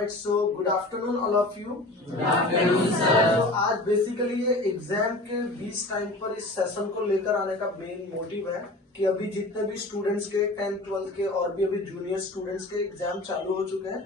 Alright, so good afternoon all of you. Good afternoon, sir. तो आज basically ये exam के 20 टाइम पर इस सेशन को लेकर आने का मेन मोटिव है कि अभी जितने भी स्टूडेंट्स के 10th 12th के और भी अभी जूनियर स्टूडेंट्स के एग्जाम चालू हो चुके हैं।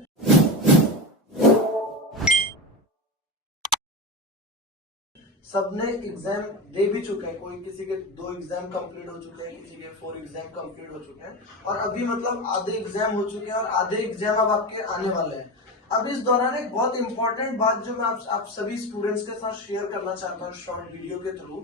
सबने एग्जाम दे भी चुके हैं, कोई किसी के 2 एग्जाम कंप्लीट हो चुके हैं, किसी के 4 एग्जाम कंप्लीट हो चुके हैं और अभी मतलब आधे एग्जाम हो चुके हैं और आधे एग्जाम अब आपके आने वाले हैं। अब इस दौरान एक बहुत इंपॉर्टेंट बात जो मैं आप सभी स्टूडेंट्स के साथ शेयर करना चाहता हूँ शॉर्ट वीडियो के थ्रू,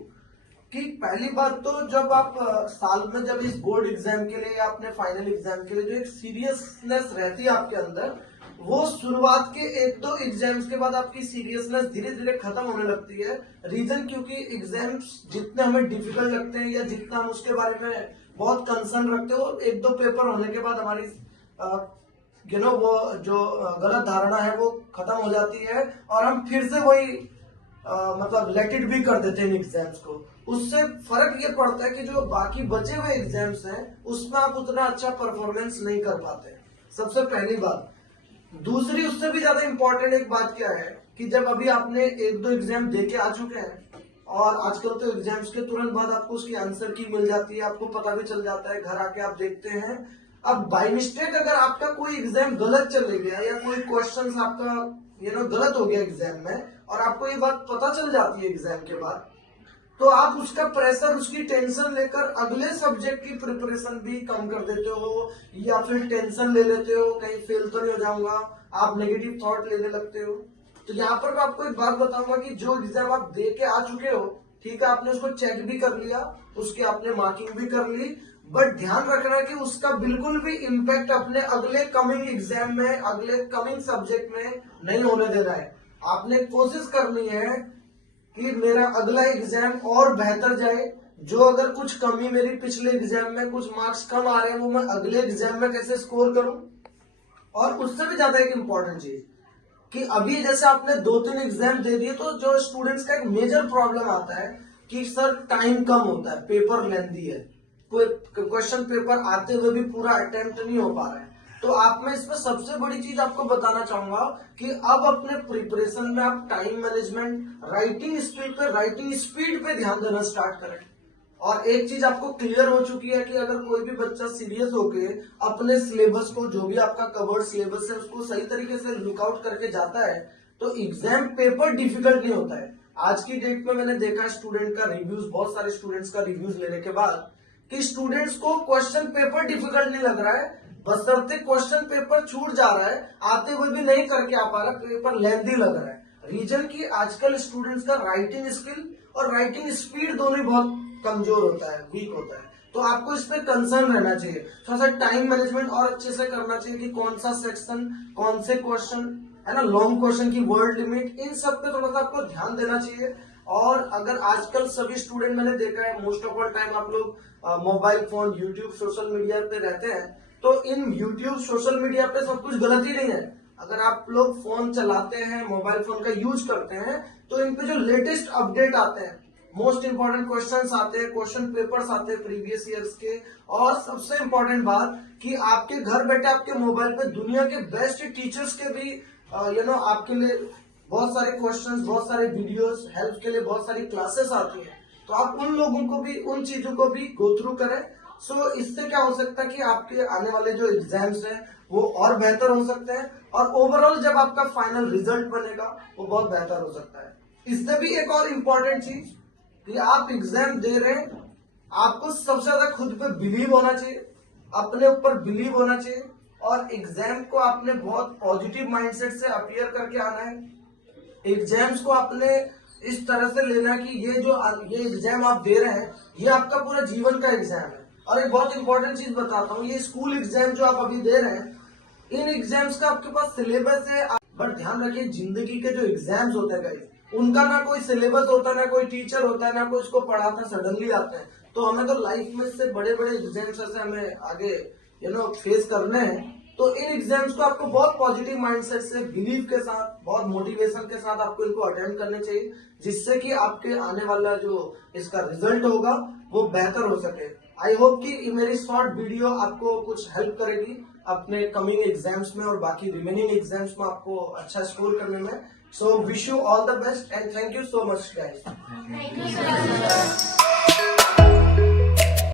कि पहली बात तो जब आप साल में जब इस बोर्ड एग्जाम के लिए या अपने फाइनल एग्जाम के लिए जो एक सीरियसनेस रहती है आपके अंदर, वो शुरुआत के 1-2 एग्जाम्स के बाद आपकी सीरियसनेस धीरे धीरे खत्म होने लगती है। रीजन क्योंकि एग्जाम्स जितने हमें डिफिकल्ट लगते हैं या जितना हम उसके बारे में बहुत कंसर्न रखते हो, 1-2 पेपर होने के बाद हमारी वो जो गलत धारणा है वो खत्म हो जाती है और हम फिर से वही मतलब लेट इट भी कर देते हैं एग्जाम्स को। उससे फर्क ये पड़ता है कि जो बाकी बचे हुए एग्जाम्स हैं उसमें आप उतना अच्छा परफॉर्मेंस नहीं कर पाते, सबसे पहली बात। दूसरी उससे भी ज्यादा इंपॉर्टेंट एक बात क्या है कि जब अभी आपने 1-2 एग्जाम दे के आ चुके हैं और आजकल तो एग्जाम्स के तुरंत बाद आपको उसकी आंसर की मिल जाती है, आपको पता भी चल जाता है, घर आके आप देखते हैं। अब बाय मिस्टेक अगर आपका कोई एग्जाम गलत चले गया या कोई क्वेश्चन आपका गलत हो गया एग्जाम में और आपको ये बात पता चल जाती है एग्जाम के बाद, तो आप उसका प्रेशर, उसकी टेंशन लेकर अगले सब्जेक्ट की प्रिपरेशन भी कम कर देते हो या फिर टेंशन ले लेते हो कहीं फेल तो नहीं हो जाऊंगा, आप नेगेटिव थॉट लेने लगते हो। तो यहाँ पर मैं आपको एक बात बताऊंगा कि जो एग्जाम आप दे के आ चुके हो, ठीक है, आपने उसको चेक भी कर लिया, उसकी आपने मार्किंग भी कर ली, बट ध्यान रखना कि उसका बिल्कुल भी इम्पैक्ट अपने अगले कमिंग एग्जाम में, अगले कमिंग सब्जेक्ट में नहीं होने देना है। आपने कोशिश करनी है कि मेरा अगला एग्जाम और बेहतर जाए। जो अगर कुछ कमी मेरी पिछले एग्जाम में, कुछ मार्क्स कम आ रहे हैं, वो मैं अगले एग्जाम में कैसे स्कोर करूं। और उससे भी ज्यादा एक इम्पॉर्टेंट चीज कि अभी जैसे आपने 2-3 एग्जाम दे दिए तो जो स्टूडेंट्स का एक मेजर प्रॉब्लम आता है कि सर टाइम कम होता है, पेपर लेंथी है, कोई क्वेश्चन पेपर आते हुए भी पूरा अटेम्प्ट नहीं हो पा रहा है। तो आप में इसमें सबसे बड़ी चीज आपको बताना चाहूंगा कि अब अपने प्रिपरेशन में आप टाइम मैनेजमेंट, राइटिंग स्पीड पे ध्यान देना स्टार्ट करें। और एक चीज आपको क्लियर हो चुकी है कि अगर कोई भी बच्चा सीरियस होके अपने सिलेबस को, जो भी आपका कवर्ड सिलेबस है, उसको सही तरीके से लुकआउट करके जाता है तो एग्जाम पेपर डिफिकल्ट नहीं होता है। आज की डेट में मैंने देखा स्टूडेंट का रिव्यूज, बहुत सारे स्टूडेंट्स का रिव्यूज लेने के बाद कि स्टूडेंट्स को क्वेश्चन पेपर डिफिकल्ट नहीं लग रहा है, बशर्ते क्वेश्चन पेपर छूट जा रहा है, आते हुए भी नहीं करके आ पा रहा, पेपर लेंथी लग रहा है। रीजन की आजकल स्टूडेंट्स का राइटिंग स्किल और राइटिंग स्पीड दोनों ही बहुत कमजोर होता है, वीक होता है। तो आपको इस पे कंसर्न रहना चाहिए, थोड़ा सा टाइम मैनेजमेंट और अच्छे से करना चाहिए कि कौन सा सेक्शन, कौन से क्वेश्चन है ना, लॉन्ग क्वेश्चन की वर्ड लिमिट, इन सब पे थोड़ा सा आपको ध्यान देना चाहिए। और अगर आजकल सभी स्टूडेंट, मैंने देखा है मोस्ट ऑफ ऑल टाइम आप लोग mobile phone, YouTube, social media पे रहते हैं, तो इन यूट्यूब, सोशल मीडिया पे सब कुछ गलत ही नहीं है। अगर आप लोग फोन चलाते हैं, मोबाइल फोन का यूज करते हैं, तो इन पे जो लेटेस्ट अपडेट आते हैं, मोस्ट इंपॉर्टेंट क्वेश्चंस आते हैं, क्वेश्चन पेपर्स आते हैं प्रीवियस ईयर्स के, और सबसे इंपॉर्टेंट बात कि आपके घर बैठे आपके मोबाइल पे दुनिया के बेस्ट टीचर्स के भी आपके लिए बहुत सारे क्वेश्चंस, बहुत सारे वीडियोस, हेल्प के लिए बहुत सारी क्लासेस आती हैं। तो आप उन लोगों को भी, उन चीजों को भी गो थ्रू करें। सो इससे क्या हो सकता है कि आपके आने वाले जो एग्जाम्स हैं वो और बेहतर हो सकते हैं और ओवरऑल जब आपका फाइनल रिजल्ट बनेगा वो बहुत बेहतर हो सकता है। इससे भी एक और इम्पोर्टेंट चीज कि आप एग्जाम दे रहे हैं, आपको सबसे ज्यादा खुद पे बिलीव होना चाहिए, अपने ऊपर बिलीव होना चाहिए और एग्जाम को आपने बहुत पॉजिटिव माइंडसेट से अपीयर करके आना है। एग्जाम्स को आपने इस तरह से लेना कि ये एग्जाम आप दे रहे हैं, ये आपका पूरा जीवन का एग्जाम है। और एक बहुत इंपॉर्टेंट चीज बताता हूँ, ये स्कूल एग्जाम जो आप अभी दे रहे हैं, इन एग्जाम्स का आपके पास सिलेबस है, बट ध्यान रखिए जिंदगी के जो एग्जाम्स होते हैं गाइस, उनका ना कोई सिलेबस होता है, ना कोई टीचर होता है, ना कोई इसको पढ़ाता, सडनली आते हैं। तो हमें तो लाइफ में इससे बड़े बड़े एग्जाम्स ऐसे हमें आगे फेस करने हैं। तो इन एग्जाम्स को आपको बहुत पॉजिटिव माइंडसेट से, बिलीव के साथ, बहुत मोटिवेशन के साथ आपको इनको अटेंड करने चाहिए, जिससे कि आपके आने वाला जो इसका रिजल्ट होगा वो बेहतर हो सके। आई होप कि मेरी शॉर्ट वीडियो आपको कुछ हेल्प करेगी। अपने कमिंग एग्जाम्स में और बाकी रिमेनिंग एग्जाम्स में आपको अच्छा स्कोर करने में. So wish you all the best and thank you so much guys.